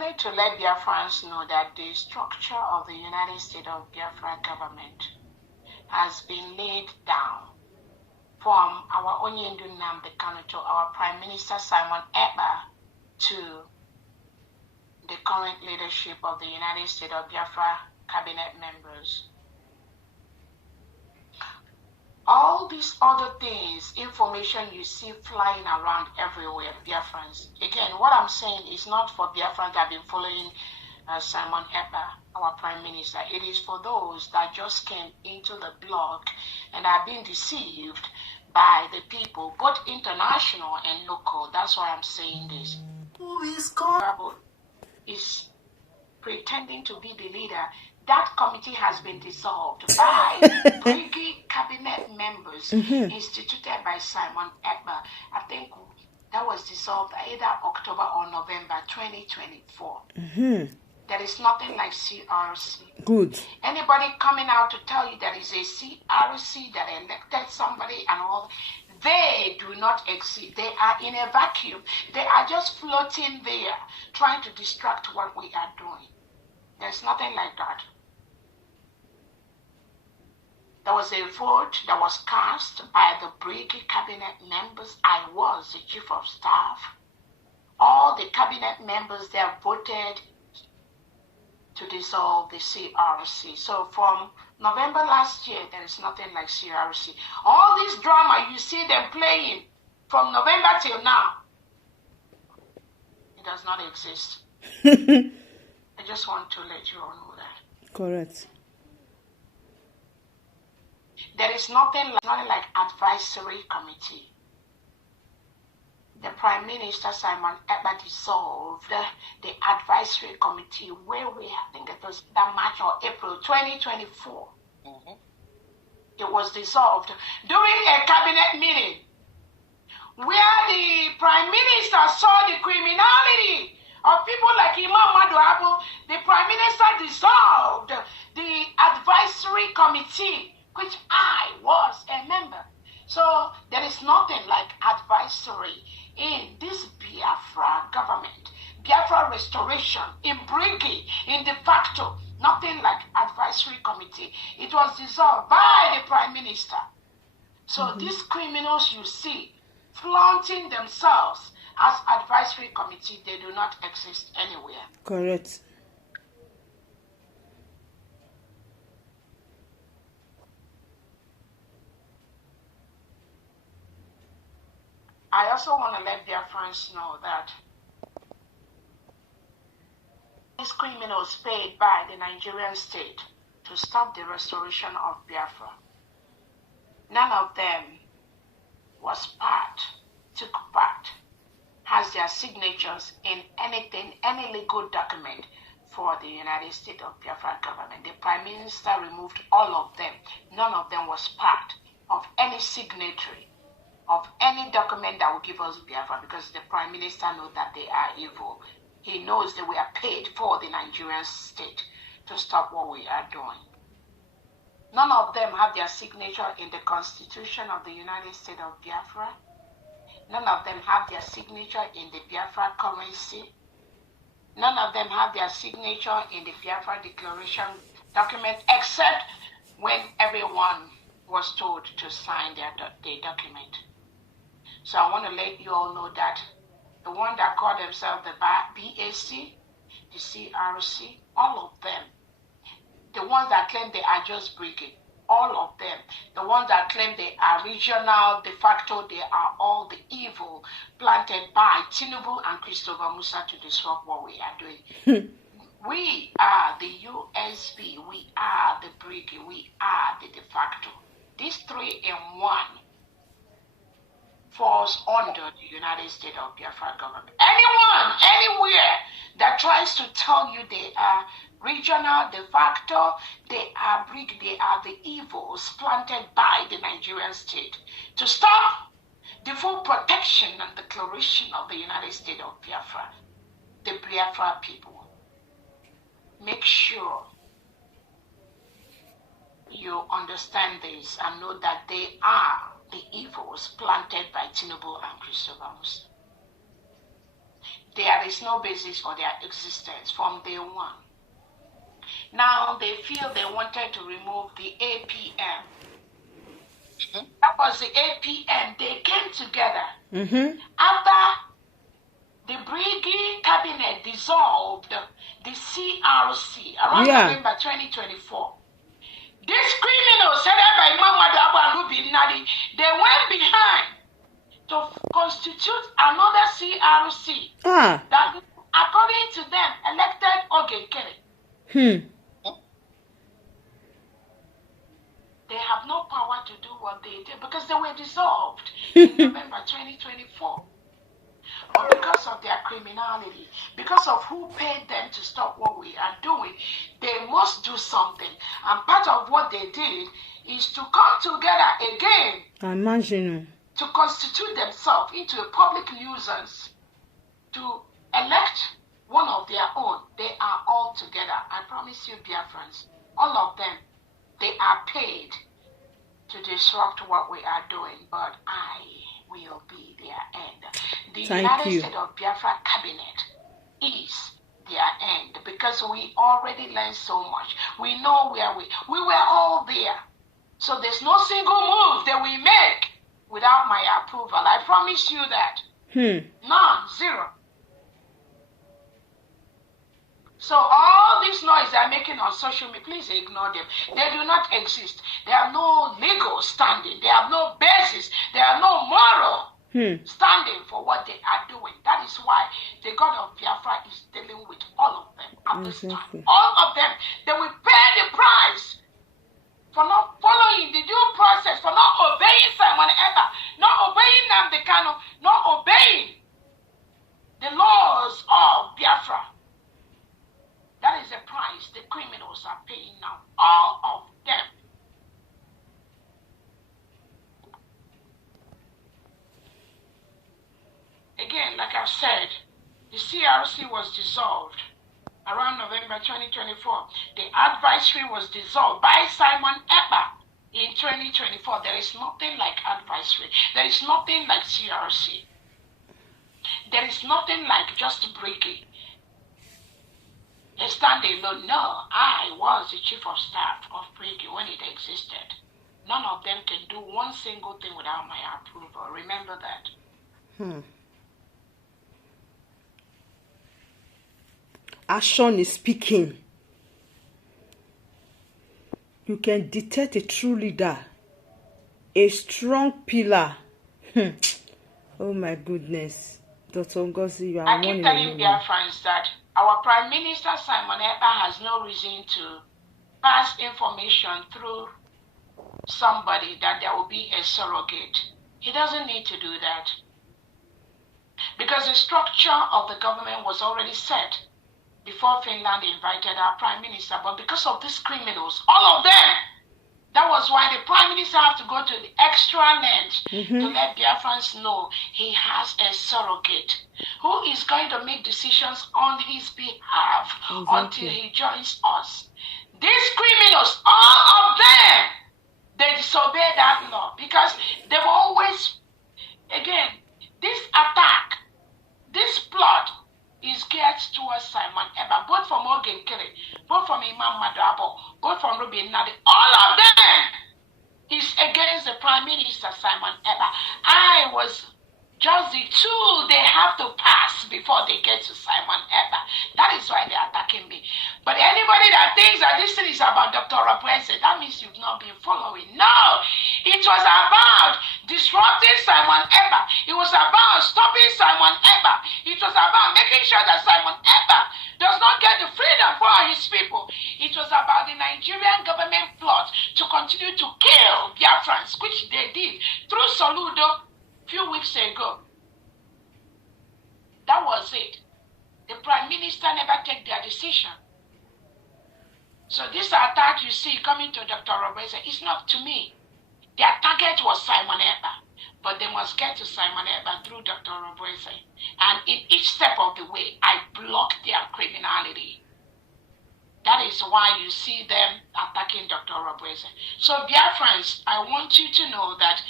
wanted to let Biafrans know that the structure of the United States of Biafra government has been laid down from our Onyendu Nnamdi Kanu to our Prime Minister Simon Ekpa to the current leadership of the United States of Biafra cabinet members. All these other things, information you see flying around everywhere, Biafrans. Again, what I'm saying is not for Biafrans that have been following Simon Ekpa, our Prime Minister. It is for those that just came into the blog and are being deceived by the people, both international and local. That's why I'm saying this. Who is God? Is pretending to be the leader. That committee has been dissolved by Brgie cabinet members instituted by Simon Ekpa. I think that was dissolved either October or November 2024. There is nothing like CRC. Good. Anybody coming out to tell you there is a CRC that elected somebody and all, they do not exist. They are in a vacuum. They are just floating there, trying to distract what we are doing. There's nothing like that. There was a vote that was cast by the Brgie cabinet members. I was the chief of staff. All the cabinet members there voted to dissolve the CRC. So from November last year, there is nothing like CRC. All this drama, you see them playing from November till now. It does not exist. I just want to let you all know that. Correct. There is nothing like advisory committee. The Prime Minister Simon Ekpa dissolved the advisory committee where we, I think it was that March or April 2024. It was dissolved during a cabinet meeting where the Prime Minister saw the criminality of people like Imam Maduabu. The Prime Minister dissolved the advisory committee, which I was a member. So there is nothing like advisory in this Biafra government, Biafra restoration, in Brgie, in de facto, nothing like advisory committee. It was dissolved by the Prime Minister. So these criminals you see flaunting themselves as advisory committee, they do not exist anywhere. Correct. I also want to let Biafrans know that these criminals paid by the Nigerian state to stop the restoration of Biafra, none of them took part, has their signatures in anything, any legal document for the United States of Biafra government. The Prime Minister removed all of them. None of them was part of any signatory of any document that will give us Biafra, because the Prime Minister knows that they are evil. He knows that we are paid for the Nigerian state to stop what we are doing. None of them have their signature in the Constitution of the United States of Biafra. None of them have their signature in the Biafra currency. None of them have their signature in the Biafra Declaration document, except when everyone was told to sign the document. So I want to let you all know that the one that call themselves the BAC, the CRC, all of them, the ones that claim they are just Brgie, all of them, the ones that claim they are regional, de facto, they are all the evil planted by Tinubu and Christopher Musa to disrupt what we are doing. We are the USB, we are the Brgie, we are the de facto. These three in one falls under the United States of Biafra government. Anyone, anywhere that tries to tell you they are regional, de facto, they are Brgie, they are the evils planted by the Nigerian state to stop the full protection and declaration of the United States of Biafra, the Biafra people. Make sure you understand this and know that they are the evils planted by Tinubu and Christopher Musa. there is no basis for their existence from day one. Now they feel they wanted to remove the APM. That was the APM. They came together after the Brgie cabinet dissolved the CRC around November 2024. These criminals headed by Muhammad Abu and Ruby Nadi, they went behind to constitute another CRC that, according to them, elected Ogekere. They have no power to do what they did because they were dissolved in November 2024. But because of their criminality, because of who paid them to stop what we are doing, they must do something. And part of what they did is to come together again. Imagine. To constitute themselves into a public nuisance, to elect one of their own. They are all together. I promise you, Biafrans, all of them, they are paid to disrupt what we are doing, but I will be their end. The United States of Biafra cabinet is their end because we already learned so much. We know where we were all there. So there's no single move that we make without my approval. I promise you that. None, zero. So all this noise they're making on social media, please ignore them. They do not exist. They have no legal standing. They have no basis. They have no moral standing for what they are doing. That is why the God of Biafra is dealing with all of them at this time. All of them. They will pay the price for not following the due process, for not obeying Simon Eber, not obeying Nnamdi Kanu, not obeying the laws of Biafra. That is the price the criminals are paying now. All of them. Again, like I've said, the CRC was dissolved around November 2024. The advisory was dissolved by Simon Eber in 2024. There is nothing like advisory. There is nothing like CRC. There is nothing like just Brgie. Standing alone. No, I was the chief of staff of Brgie when it existed. None of them can do one single thing without my approval. Remember that. Action is speaking. You can detect a true leader, a strong pillar. Oh my goodness. Dr. Ngozi, you are I keep telling Biafrans that our Prime Minister Simon Eber has no reason to pass information through somebody that there will be a surrogate. He doesn't need to do that. Because the structure of the government was already set before Finland invited our Prime Minister. But because of these criminals, all of them, that was why the Prime Minister had to go to the extra length to let Biafrans know he has a surrogate who is going to make decisions on his behalf until he joins us. These criminals, all of them, they disobey that law because they were always, again, this attack, this plot is geared towards Simon Eber, both from Ogekere, both from Imam Madabo, both from Ruby Nadi. All of them is against the Prime Minister Simon Eber. I was just the tool they have to pass before they get to Simon Eber. That is why they're attacking me. But anybody that thinks that this thing is about Dr. Rabwese, that means you've not been following. No, it was about disrupting Simon Eber. It was about stopping Simon Eber. It was about making sure that Simon Eber does not get the freedom for his people. It was about the Nigerian government plot to continue to kill Biafrans, which they did through Soludo few weeks ago. That was it. The Prime Minister never take their decision. So this attack you see coming to Dr. Robese is not to me. Their target was Simon Eber, but they must get to Simon Eber through Dr. Robese. And in each step of the way, I block their criminality. That is why you see them attacking Dr. Robese. So Biafrans, I want you to know that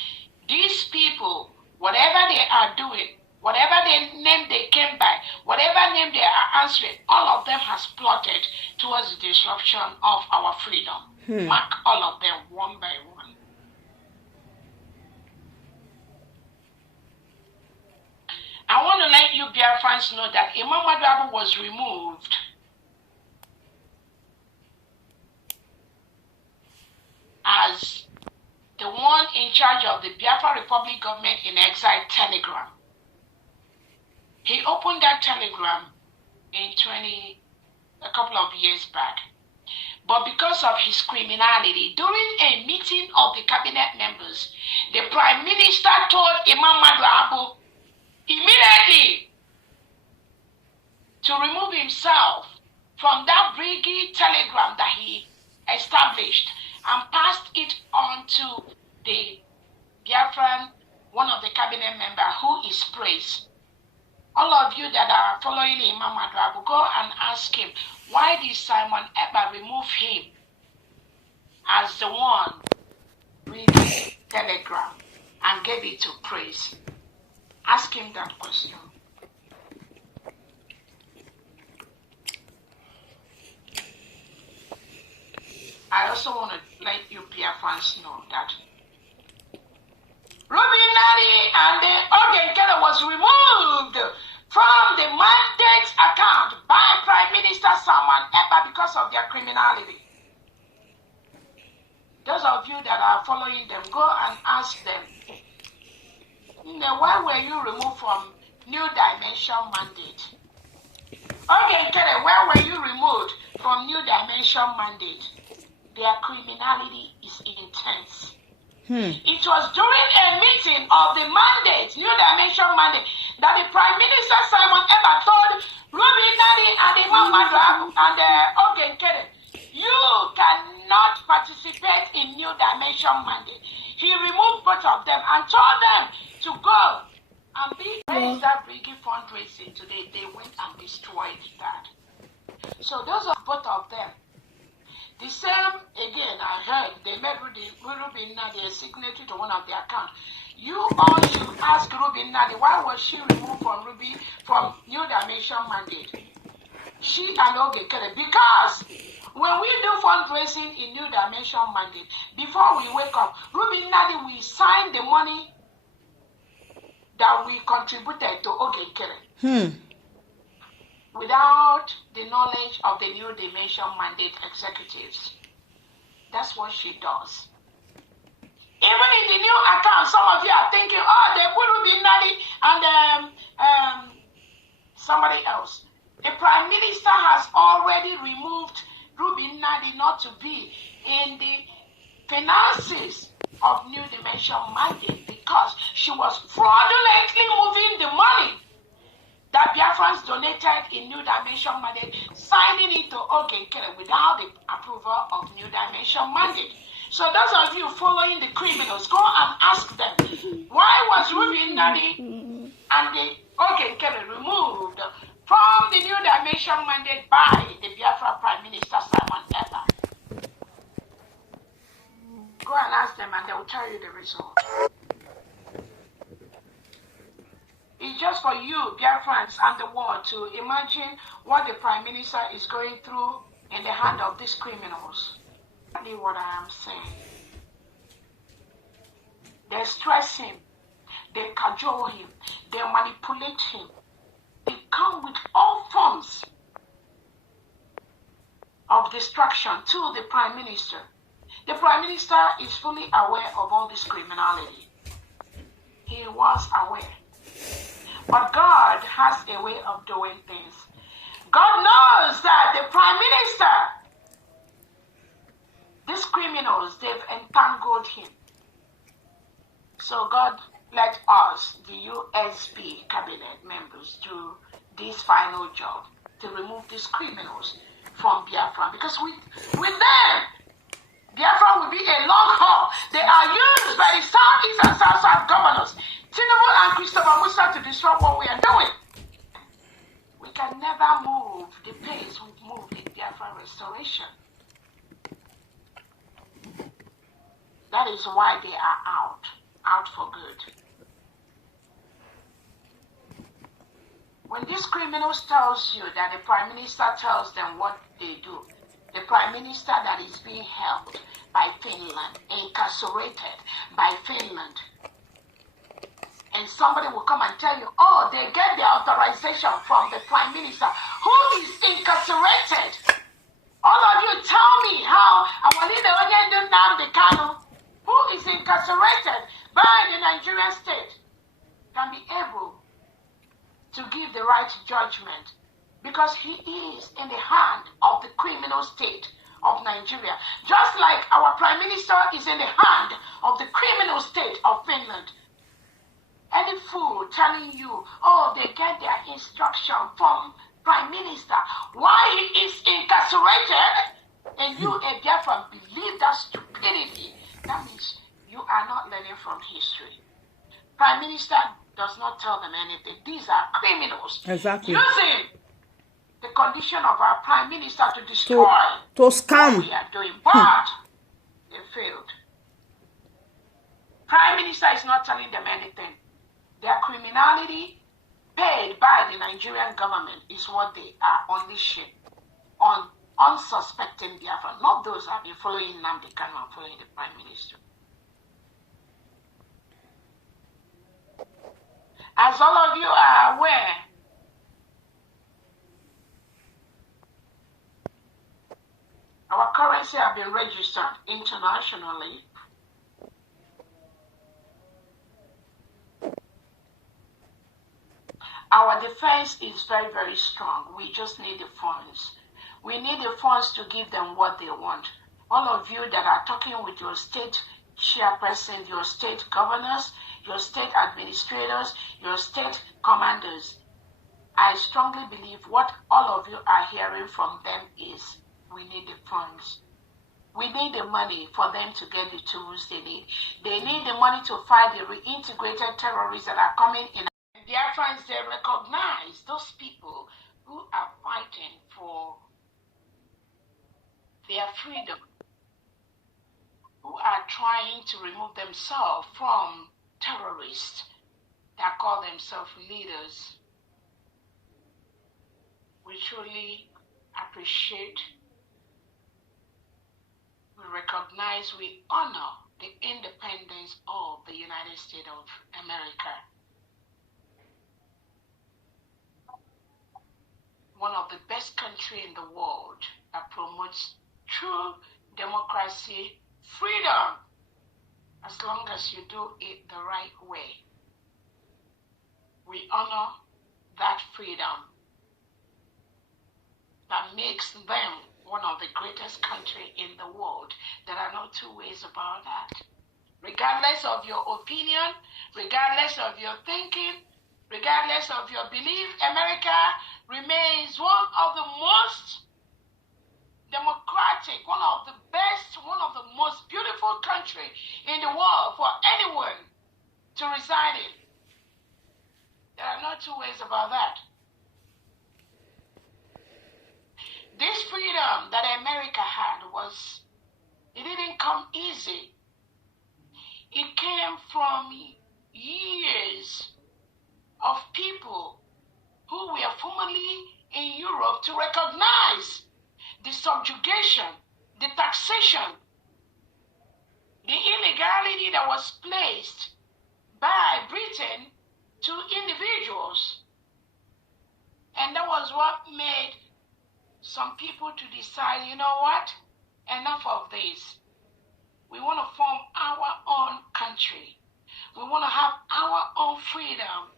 these people, whatever they are doing, whatever name they came by, whatever name they are answering, all of them has plotted towards the disruption of our freedom. Mark all of them one by one. I want to let you Biafrans know that Imam Madrabu was removed as the one in charge of the Biafra Republic government in exile telegram. He opened that telegram in a couple of years back. But because of his criminality, during a meeting of the cabinet members, the Prime Minister told Imam Madrabu immediately to remove himself from that Brgie telegram that he established and passed it on to the Biafran, one of the cabinet members who is praised. All of you that are following Imam Madrabu, go and ask him, why did Simon Ekpa remove him as the one reading telegram and gave it to praise? Ask him that question. I also want to let you Biafrans know that Ruby Nari and the Ogenkere was removed from the mandate account by Prime Minister Simon Ekpa because of their criminality. Those of you that are following them, go and ask them, why were you removed from New Dimension mandate? Ogenkere, where were you removed from New Dimension mandate? Their criminality is intense. It was during a meeting of the mandate, New Dimension mandate, that the Prime Minister Simon Ekpa told Ruby Nari and Imam Madrabu and Ogenkere, you cannot participate in New Dimension mandate. He removed both of them and told them to go and be that Brgie fundraising today. They went and destroyed that. So those are both of them. The same, again, I heard they made Ruby Nadi a signatory to one of their accounts. You all should ask Ruby Nadi, why was she removed from New Dimension mandate? She and Ogenkere, because when we do fundraising in New Dimension mandate, before we wake up, Ruby Nadi will sign the money that we contributed to Ogenkere. Without the knowledge of the New Dimension mandate executives. That's what she does. Even in the new account, some of you are thinking, oh, they put Ruby Nadi and somebody else. The Prime Minister has already removed Ruby Nadi not to be in the finances of New Dimension mandate because she was fraudulently moving the money that Biafrans donated in New Dimension mandate, signing it to Ogenkere without the approval of New Dimension mandate. So those of you following the criminals, go and ask them, why was Ruby Nadi and the Ogenkere removed from the New Dimension mandate by the Biafra Prime Minister Simon Ekpa? Go and ask them and they will tell you the result. It's just for you, Biafrans, and the world to imagine what the Prime Minister is going through in the hand of these criminals. That's what I am saying. They stress him, they cajole him, they manipulate him. They come with all forms of distraction to the Prime Minister. The Prime Minister is fully aware of all this criminality. He was aware. But God has a way of doing things. God knows that the Prime Minister, these criminals, they've entangled him. So God let us, the USB cabinet members, do this final job to remove these criminals from Biafra. Because with them, Biafra will be a long haul. They are used by the Southeast and South governors, Tinubu and Christopher Musa, to disrupt what we are doing. We can never move the pace we've moved in Biafra restoration. That is why they are out for good. When these criminals tells you that the Prime Minister tells them what they do, the Prime Minister that is being held by Finland, incarcerated by Finland, and somebody will come and tell you, oh, they get their authorization from the Prime Minister, who is incarcerated. All of you tell me how our leader, who is incarcerated by the Nigerian state, can be able to give the right judgment, because he is in the hand of the criminal state of Nigeria, just like our Prime Minister is in the hand of the criminal state of Finland. Any fool telling you, oh, they get their instruction from Prime Minister, why he is incarcerated, and you, a Biafra, believe that stupidity, that means you are not learning from history. Prime Minister does not tell them anything. These are criminals. Exactly. Using the condition of our Prime Minister to destroy to scam what we are doing. But they failed. Prime Minister is not telling them anything. Their criminality paid by the Nigerian government is what they are unleashing on unsuspecting Biafra, not those who have been following Nnamdi Kanu and following the Prime Minister. As all of you are aware, our currency have been registered internationally. Our defense is very, very strong. We just need the funds. We need the funds to give them what they want. All of you that are talking with your state chairperson, your state governors, your state administrators, your state commanders, I strongly believe what all of you are hearing from them is, we need the funds. We need the money for them to get the tools they need. They need the money to fight the reintegrated terrorists that are coming in. Biafrans, they recognize those people who are fighting for their freedom, who are trying to remove themselves from terrorists that call themselves leaders. We truly appreciate, we recognize, we honor the independence of the United States of America. One of the best countries in the world that promotes true democracy, freedom, as long as you do it the right way. We honor that freedom that makes them one of the greatest countries in the world. There are no two ways about that. Regardless of your opinion, regardless of your thinking, regardless of your belief, America remains one of the most democratic, one of the best, one of the most beautiful countries in the world for anyone to reside in. There are no two ways about that. This freedom that America had it didn't come easy. It came from years of people who were formerly in Europe to recognize the subjugation, the taxation, the illegality that was placed by Britain to individuals. And that was what made some people to decide, you know what, enough of this. We want to form our own country. We want to have our own freedom,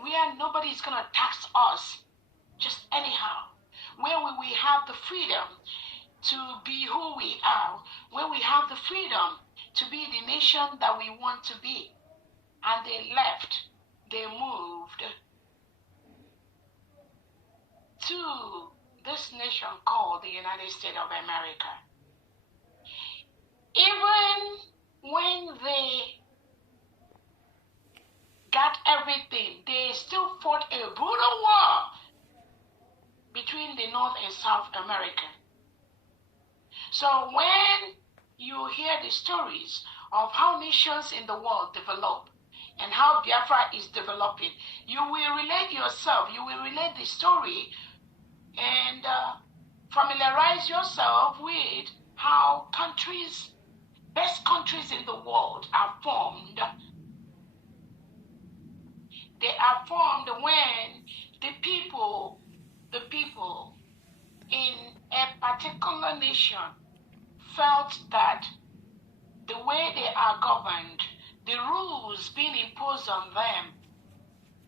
where nobody is going to tax us just anyhow, where we have the freedom to be who we are, where we have the freedom to be the nation that we want to be. And they left, they moved to this nation called the United States of America. Even when they got everything, they still fought a brutal war between the North and South America. So when you hear the stories of how nations in the world develop, and how Biafra is developing. You will relate yourself, you will relate the story, and familiarize yourself with how countries, best countries in the world are formed. They are formed when the people in a particular nation felt that the way they are governed, the rules being imposed on them,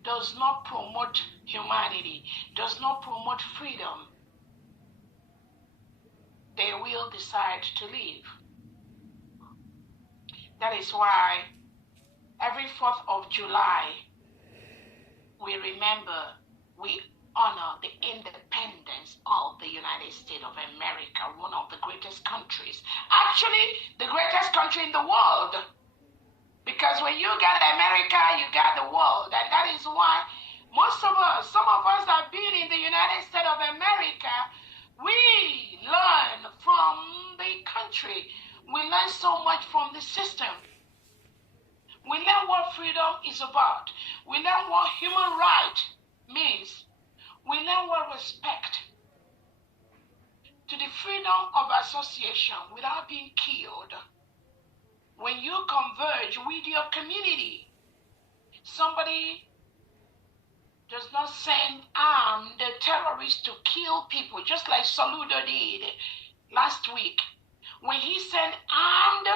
does not promote humanity, does not promote freedom. They will decide to leave. That is why every 4th of July, we remember, we honor the independence of the United States of America, one of the greatest countries. Actually, the greatest country in the world. Because when you got America, you got the world. And that is why most of us, some of us that have been in the United States of America, we learn from the country. We learn so much from the system. We learn what freedom is about. We learn what human right means. We learn what respect to the freedom of association without being killed. When you converge with your community, somebody does not send armed terrorists to kill people, just like Soludo did last week. When he sent armed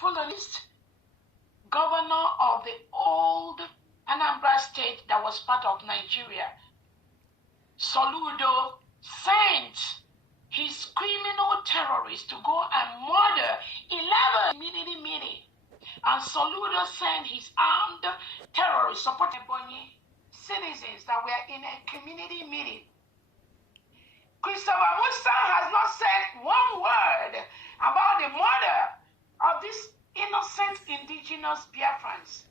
Fulanists, governor of the old Anambra state that was part of Nigeria, Soludo sent his criminal terrorists to go and murder 11 community meeting. And Soludo sent his armed terrorists, supported Bonnie citizens that were in a community meeting. Christopher Musa has not said one word about the murder of these innocent indigenous Biafrans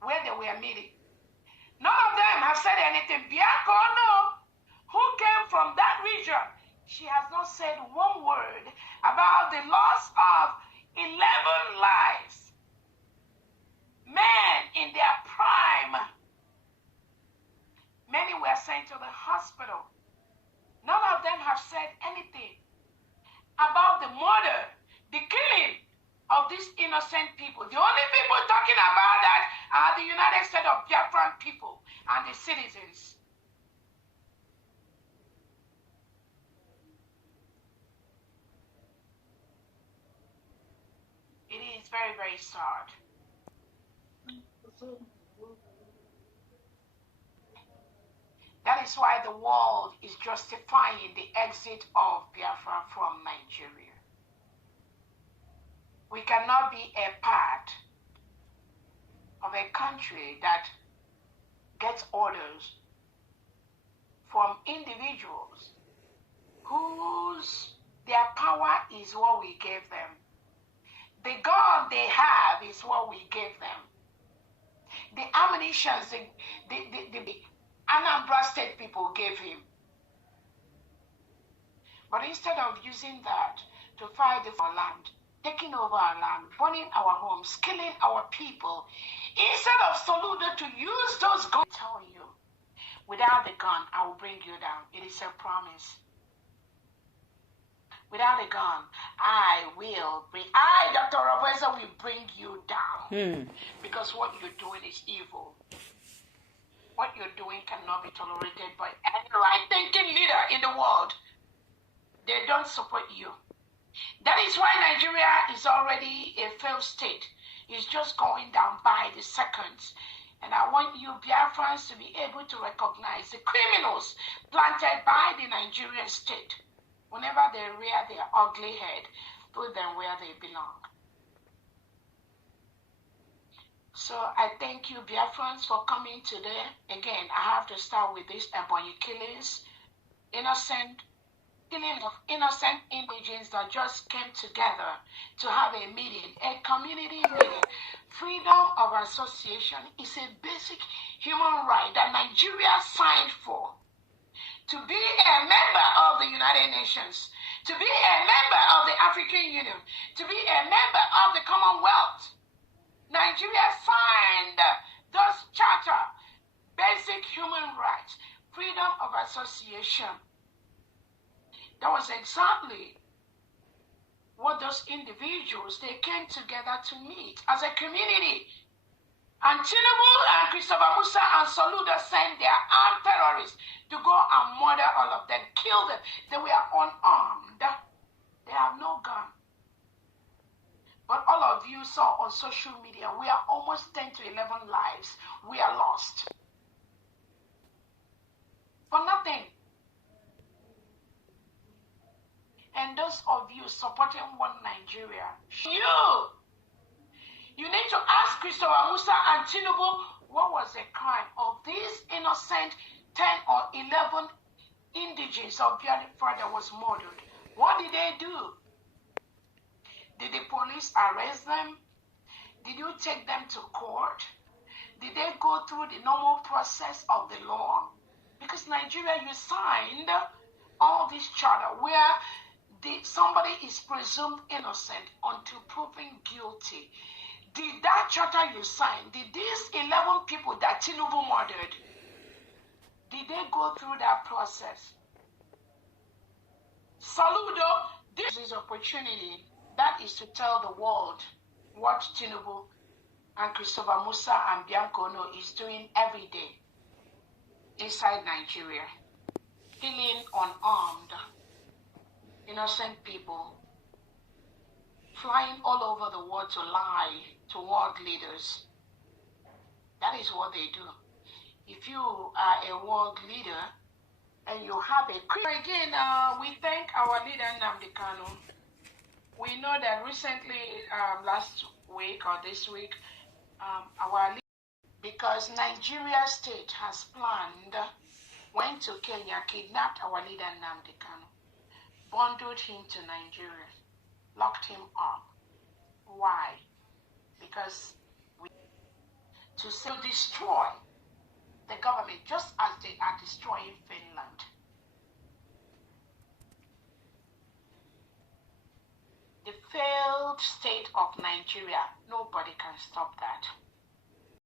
where they were meeting. None of them have said anything. Biako, no, who came from that region, she has not said one word about the loss of 11 lives. Men in their prime. Many were sent to the hospital. None of them have said anything about the murder, the killing of these innocent people. The only people talking about that are the United States of Biafran people and the citizens. It is very, very sad. That is why the world is justifying the exit of Biafra from Nigeria. We cannot be a part of a country that gets orders from individuals whose their power is what we gave them. The gun they have is what we gave them. The ammunition the Anambra State people gave him. But instead of using that to fight for land, taking over our land, burning our homes, killing our people, instead of Soludo to use those guns, I tell you, without the gun, I will bring you down. It is a promise. Without a gun, Dr. Roberta, will bring you down. Because what you're doing is evil. What you're doing cannot be tolerated by any right-thinking leader in the world. They don't support you. That is why Nigeria is already a failed state. It's just going down by the seconds. And I want you Biafrans to be able to recognize the criminals planted by the Nigerian state. Whenever they rear their ugly head, put them where they belong. So I thank you, Biafrans, for coming today. Again, I have to start with this Ebonyi killings, killing of innocent indigenes that just came together to have a meeting, a community meeting. Freedom of association is a basic human right that Nigeria signed for. To be a member of the United Nations, to be a member of the African Union, to be a member of the Commonwealth. Nigeria signed those charter, basic human rights, freedom of association. That was exactly what those individuals, they came together to meet as a community. And Tinubu and Christopher Musa and Soludo sent their armed terrorists to go and murder all of them, kill them. They were unarmed. They have no gun. But all of you saw on social media, we are almost 10 to 11 lives. We are lost. For nothing. And those of you supporting One Nigeria, you need to ask Christopher Musa and Tinubu, what was the crime of these innocent 10 or 11 indigenes of Biafra that was murdered? What did they do? Did the police arrest them? Did you take them to court? Did they go through the normal process of the law? Because Nigeria, you signed all this charter where somebody is presumed innocent until proven guilty. Did that charter you signed, did these 11 people that Tinubu murdered, did they go through that process? Saludo, this is opportunity. That is to tell the world what Tinubu and Christopher Musa and Bianco No is doing every day inside Nigeria. Killing unarmed, innocent people, flying all over the world to lie to world leaders. That is what they do. If you are a world leader and you have a... Again, we thank our leader Nnamdi Kanu. We know that recently, last week or this week, our leader, because Nigeria state has planned, went to Kenya, kidnapped our leader Nnamdi Kanu, bundled him to Nigeria, locked him up. Why? Because to destroy the government, just as they are destroying Finland. The failed state of Nigeria, nobody can stop that.